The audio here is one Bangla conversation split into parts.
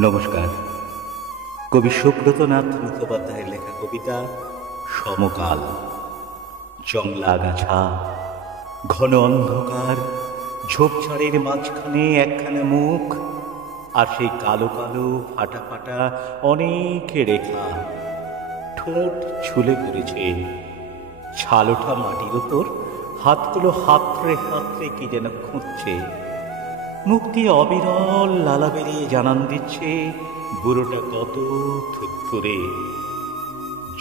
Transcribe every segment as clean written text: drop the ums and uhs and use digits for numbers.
নমস্কার। কবি সুব্রতনাথ মুখোপাধ্যায়ের লেখা কবিতা সমকাল। জংলা আগাছা, ঘন অন্ধকার, ঝোপঝাড়ের মাঝখানে একখানা মুখ, আর সেই কালো কালো ফাটা ফাটা অনেক রেখা। ঠোঁট ছুলে পড়েছে, ছাল ওঠা মাটির ওপর হাতগুলো হাতড়ে হাতড়ে কি যেন খুঁজছে। মুখ দিয়ে অবিরল লালা বেরিয়ে জানান দিচ্ছে বুড়োটা কত থুরথুরে।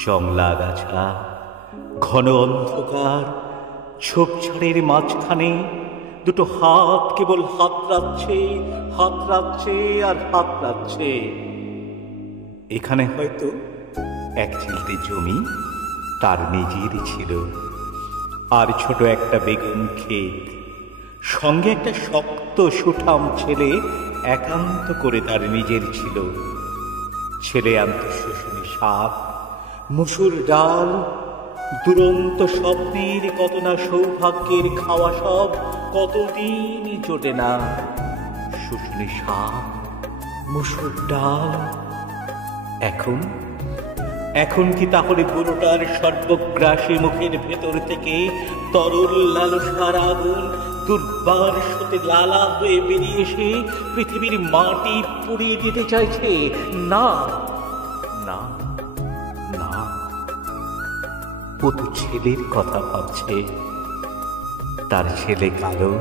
জংলা আগাছা, ঘন অন্ধকার, ঝোপঝাড়ের মাঝখানে দুটো হাত কেবল হাতড়াচ্ছে, হাতড়াচ্ছে আর হাতড়াচ্ছে। এখানে হয়তো এক চিলতে জমি তার নিজেরই ছিল, আর ছোট একটা বেগুন ক্ষেত, সঙ্গে একটা শক্ত সুঠাম ছেলে একান্ত করে তার নিজের ছিল। ছেলে আনত শুশুনি শাক, মুসুর ডাল, দুরন্ত স্বপ্নের কত না সৌভাগ্যের খাওয়া সব কতদিন জোটে না। শুশুনি শাক, মুসুর ডাল, এখন এখন কি তাহলে বুড়োটার সর্বগ্রাসী মুখের ভেতর থেকে তরল লালসার আগুন দুর্বার সাথে লালা হয়ে বেরিয়ে এসে পৃথিবীর মাটি পুড়িয়ে দিতে চাইছে? না না না, ও তো ছেলের কথা ভাবছে। তার ছেলে কালো,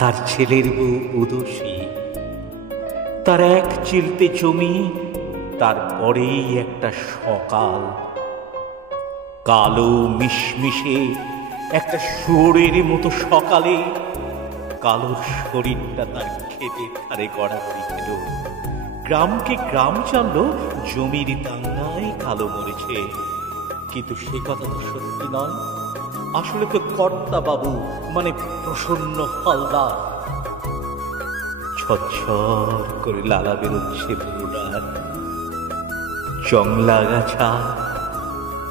তার ছেলের বউ উদসী, তার এক চিলতে জমি, তারপরেই একটা সকাল। কালো মিশমিশে একটা শুয়োরের মতো সকালে কালোর শরীরটা তার ক্ষেতের ধারে গড়াগড়ি খেল। গ্রামকে গ্রাম জানলো জমির দাঙ্গায় কালো মরেছে, কিন্তু সে কথা তো সত্যি নয়। আসলে তো কর্তা বাবু মানে প্রসন্ন হালদার। ছচ্ছর করে লালা বেরোচ্ছে বুড়োটার। জংলা আগাছা,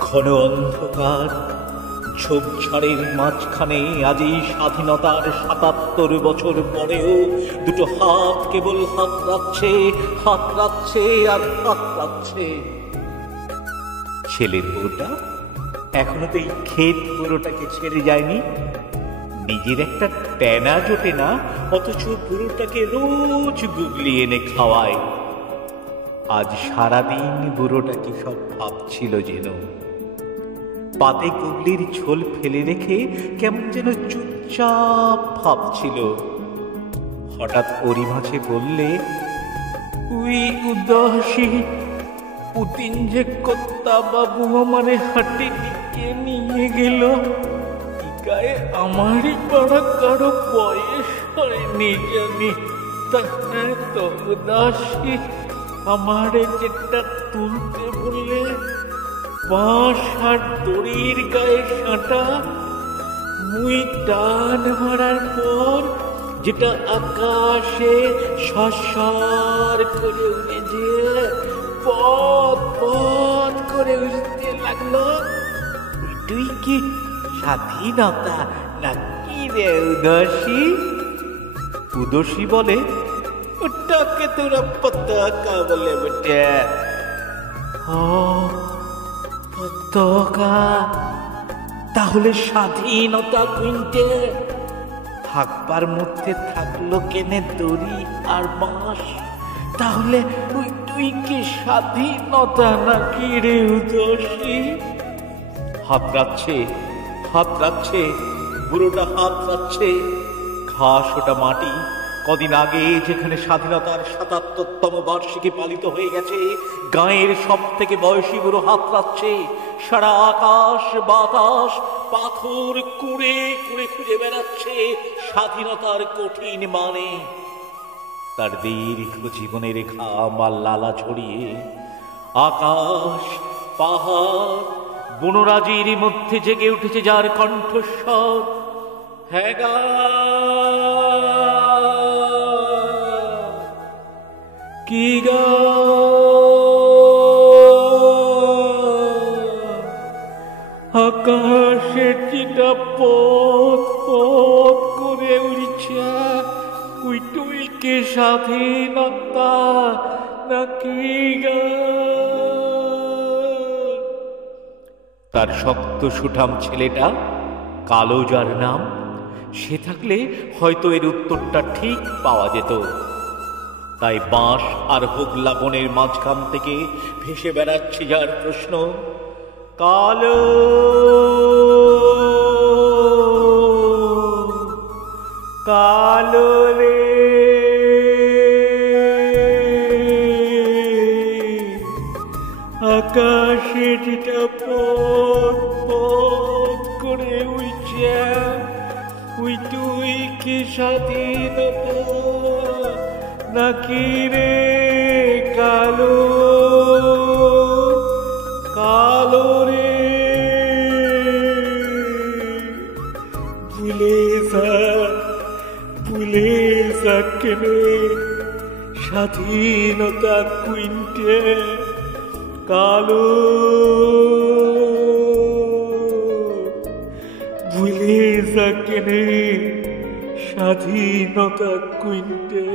ঘন অন্ধকার, ঝোপঝাড়ের মাঝখানে আজই স্বাধীনতার ৭৭ বছর পরেও দুটো হাত কেবল হাতড়াচ্ছে, হাতড়াচ্ছে আর হাতড়াচ্ছে। ছেলের বউটা এখনো তো এই ক্ষেত বুড়োটাকে ছেড়ে যায়নি। নিজের একটা ট্যানা জোটে না, অথচ বুড়োটাকে রোজ গুগলি এনে খাওয়ায়। আজ সারাদিন বুড়োটা কি সব ভাবছিল যেন। পাতে গুগলির ঝোল ফেলে রেখে কেমন যেন চুপচাপ ভাবছিল। হঠাৎ ওরই মাঝে বললে, উই উদাসী পুতিন যে কর্তা বাবু আমারে হাটে ডেকে নিয়ে গেল, গায়ে আমারই পাড়া কারো বয়স হয়নি জানি, তাহলে তো উদাসী আমারে যেটা তুলতে বললে বাঁশ আর দড়ির গায়ে সাঁটা, মুই টান মারার পর যেটা আকাশে সসার করে উড়ে যে পথ পথ করে উঠতে লাগলো, তুই কি স্বাধীনতা নাকি রে উদাসী? উদাসী বলে, ওটাকে তোরা পতাকা বলে বেটে। ও পতাকা, তাহলে স্বাধীনতা কুইন্টে থাকবার মধ্যে থাকলো কেনে দড়ি আর বাঁশ? তাহলে তুই কি স্বাধীনতা নাকি রে উদাসী? হাতড়াচ্ছে, হাতড়াচ্ছে, বুড়োটা হাতড়াচ্ছে। ঘাস ওটা মাটি, কদিন আগে যেখানে স্বাধীনতার ৭৭তম বার্ষিকী পালিত হয়ে গেছে, গাঁয়ের সব থেকে বয়সী বুড়ো হাতড়াচ্ছে। সারা আকাশ বাতাস পাথর কুড়ে কুড়ে খুঁজে বেড়াচ্ছে স্বাধীনতার কঠিন মানে। তার দীর্ঘ জীবনের ঘাম আর লালা ছড়িয়ে আকাশ, পাহাড়, বনরাজির মধ্যে জেগে উঠেছে যার কণ্ঠস্বর, হ্যাঁ গা কি গা, আকাশের চিটা পথ পথ করে উড়ছে, উইটু তুই কে স্বাধীনতা নাকি গান? তার শক্ত সুঠাম ছেলেটা কালো যার নাম, সে থাকলে হয়তো এর উত্তরটা ঠিক পাওয়া যেত। তাই বাঁশ আর হোগলা বনের মাঝখান থেকে ভেসে বেড়াচ্ছে যার প্রশ্ন, কালো কালো রে আকাশে যেটা পথ পথ করে উঠছে, ওই তুই কি স্বাধীনতা নাকি রে কালো কালো রে? ভুলে যা কেনে স্বাধীনতা কুইন্টে কালো, ভুলে যা কেনে স্বাধীনতা কুইন্টে।